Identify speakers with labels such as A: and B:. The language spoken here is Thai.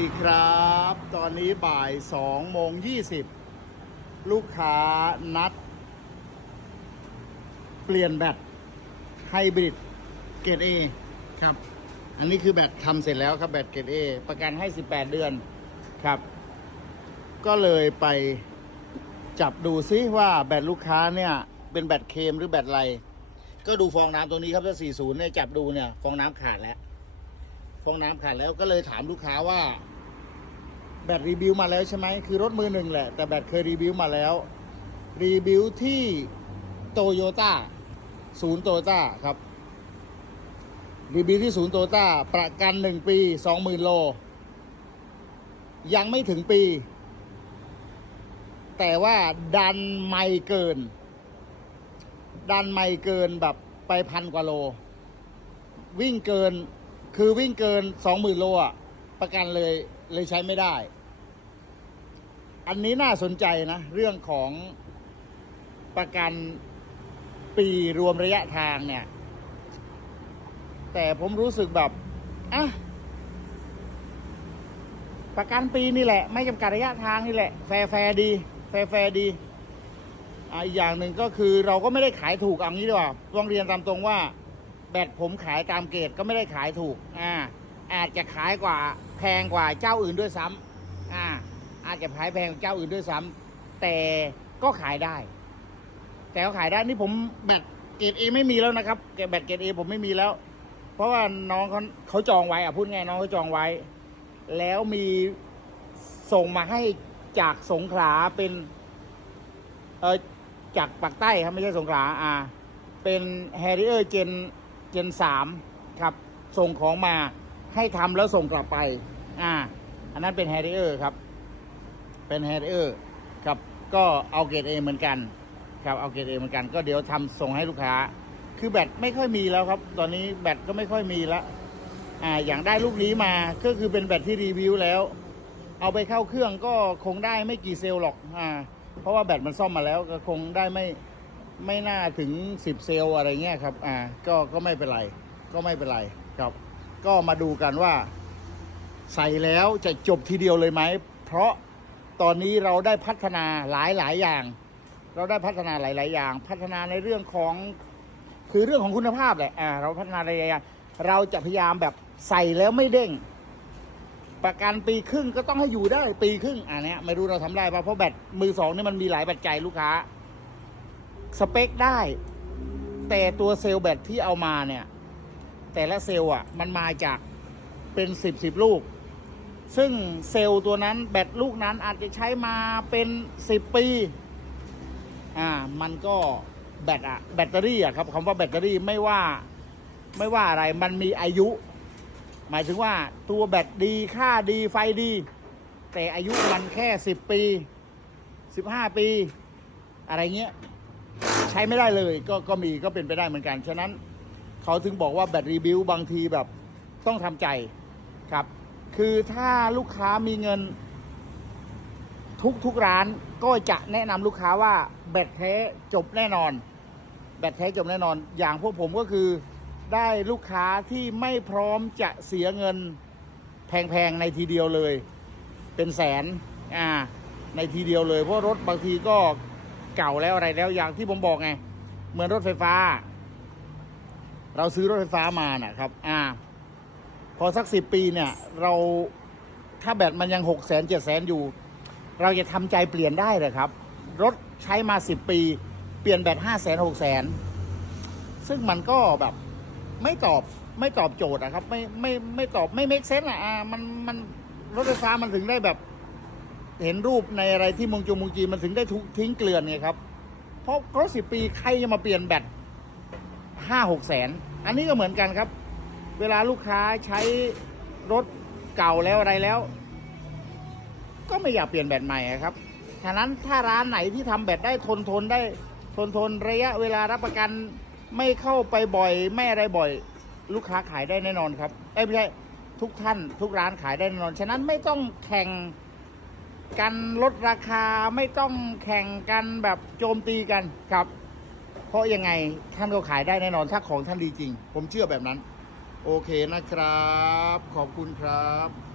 A: ดีครับ ตอนนี้บ่าย2โมง20ลูกค้านัด เปลี่ยนแบตไฮบริดเกรด A ครับ อันนี้คือแบตทำเสร็จแล้วครับแบตเกรด A ประกันให้18เดือนครับ ก็เลยไปจับดูซิว่าแบตลูกค้าเนี่ย เป็นแบตเคมหรือแบตอะไร ก็ดูฟองน้ำตรงนี้ครับถ้า40เนี่ยจับดูเนี่ย ฟองน้ำขาดแล้ว ฟองน้ำขาดแล้วก็เลยถามลูกค้าว่า แบตรีวิวมาแล้วใช่ไหมคือรถมือหนึ่งแหละ แต่แบตเคยรีวิวมาแล้ว รีวิวที่โตโยต้าศูนย์โตโยต้าครับ รีวิวที่ศูนย์โตโยต้าประกันหนึ่งปีสองหมื่นโล ยังไม่ถึงปี แต่ว่าดันไม่เกิน ดันไม่เกินแบบไปพันกว่าโล วิ่งเกินคือวิ่งเกินสองหมื่นโลอะประกันเลย เลยใช้ไม่ได้ อันนี้น่าสนใจนะ เรื่องของประกันปีรวมระยะทางเนี่ย แต่ผมรู้สึกแบบอะประกันปีนี่แหละ ไม่จำกัดระยะทางนี่แหละ แฟร์แฟร์ดี แฟร์แฟร์ดีอะอีกอย่างหนึ่งก็คือเราก็ไม่ได้ขายถูกเอังนี้ดีกว่าต้องเรียนตามตรงว่า แบตผมขายตามเกรดก็ไม่ได้ขายถูก อ่า อาจจะขายกว่า แพงกว่าเจ้าอื่นด้วยซ้ำอ่าอาจจะขายแพงกว่าเจ้าอื่นด้วยซ้ำแต่ก็ขายได้ แต่ก็ขายได้นี่ผมแบตเกรดเอไม่มีแล้วนะครับแบตเกรดเอผมไม่มีแล้ว เพราะว่าน้องเขาเขาจองไว้อะพูดง่ายน้องเขาจองไว้ แล้วมีส่งมาให้จากสงขลาเป็นเออจากปากใต้ครับไม่ใช่สงขลาอ่า เป็นแฮร์ริเออร์เจนเจนสามครับ ส่งของมา ให้ทำแล้วส่งกลับไป อ่า อันนั้นเป็นแฮร์ริเออร์ครับ เป็นแฮร์ริเออร์ครับ ก็เอาเกรดเอเหมือนกัน ครับ เอาเกรดเอเหมือนกัน ก็เดี๋ยวทำส่งให้ลูกค้า คือแบตไม่ค่อยมีแล้วครับ ตอนนี้แบตก็ไม่ค่อยมีแล้วอ่า อย่างได้ลูกนี้มา ก็คือเป็นแบตที่รีวิวแล้ว เอาไปเข้าเครื่องก็คงได้ไม่กี่เซลล์หรอก อ่า เพราะว่าแบตมันซ่อมมาแล้วก็คงได้ไม่ไม่น่าถึง 10 เซลล์อะไรเงี้ยครับ อ่า ก็ ก็ไม่เป็นไร ก็ไม่เป็นไร ครับ ก็มาดูกันว่า ใส่แล้วจะจบทีเดียวเลยไหม เพราะตอนนี้เราได้พัฒนาหลายหลายอย่าง เราได้พัฒนาหลายหลายอย่าง พัฒนาในเรื่องของคือเรื่องของคุณภาพแหละอ่าเราพัฒนาหลายอย่างเราจะพยายามแบบใส่แล้วไม่เด้ง ประกันปีครึ่งก็ต้องให้อยู่ได้ปีครึ่งอันนี้ไม่รู้เราทำได้ปะเพราะแบตมือสองนี่มันมีหลายปัจจัยลูกค้า สเปคได้ แต่ตัวเซลล์แบตที่เอามาเนี่ย แต่ละเซลล์อะมันมาจากเป็นสิบสิบลูก ซึ่งเซลล์ตัวนั้นแบตลูกนั้นอาจจะใช้มาเป็นสิบปีอ่ามันก็แบตอะแบตเตอรี่อะครับคำว่าแบตเตอรี่ไม่ว่าไม่ว่าอะไรมันมีอายุ หมายถึงว่าตัวแบตดีค่าดีไฟดี แต่อายุมันแค่สิบปีสิบห้าปี อะไรเงี้ย ใช้ไม่ได้เลยก็ก็มีก็เป็นไปได้เหมือนกัน ฉะนั้น เขาถึงบอกว่าแบตรีบิวบางทีแบบต้องทำใจครับ คือถ้าลูกค้ามีเงิน ทุกทุกร้านก็จะแนะนำลูกค้าว่าแบตแท้จบแน่นอน แบตแท้จบแน่นอน อย่างพวกผมก็คือได้ลูกค้าที่ไม่พร้อมจะเสียเงินแพงๆในทีเดียวเลย เป็นแสนอ่าในทีเดียวเลยเพราะรถบางทีก็เก่าแล้วอะไรแล้วอย่างที่ผมบอกไง เหมือนรถไฟฟ้า เราซื้อรถไฟฟ้ามานะครับ อ่า พอสักสิบปีเนี่ย เราถ้าแบตมันยังหกแสนเจ็ดแสนอยู่ เราจะทำใจเปลี่ยนได้เลยครับ รถใช้มาสิบปี เปลี่ยนแบตห้าแสนหกแสนซึ่งมันก็แบบไม่ตอบไม่ตอบโจทย์อะครับ ไม่ไม่ไม่ตอบไม่เมคเซนอะอ่ามันมันรถไฟฟ้ามันถึงได้แบบ เห็นรูปในอะไรที่มงจงมงจีมันถึงได้ทุทิ้งเกลื่อนไงครับ เพราะรถสิบปีใครจะมาเปลี่ยนแบตห้าหกแสน อันนี้ก็เหมือนกันครับ เวลาลูกค้าใช้รถเก่าแล้วอะไรแล้ว ก็ไม่อยากเปลี่ยนแบตใหม่ครับ ฉะนั้นถ้าร้านไหนที่ทำแบตได้ทนทนได้ทนทนระยะเวลารับประกันไม่เข้าไปบ่อยไม่อะไรบ่อย ลูกค้าขายได้แน่นอนครับเอ้ยไม่ใช่ทุกท่านทุกร้านขายได้แน่นอน ฉะนั้นไม่ต้องแข่งกันลดราคาไม่ต้องแข่งกันแบบโจมตีกันครับ เพราะยังไงท่านก็ขายได้แน่นอนถ้าของท่านดีจริง ผมเชื่อแบบนั้น โอเคนะครับ ขอบคุณครับ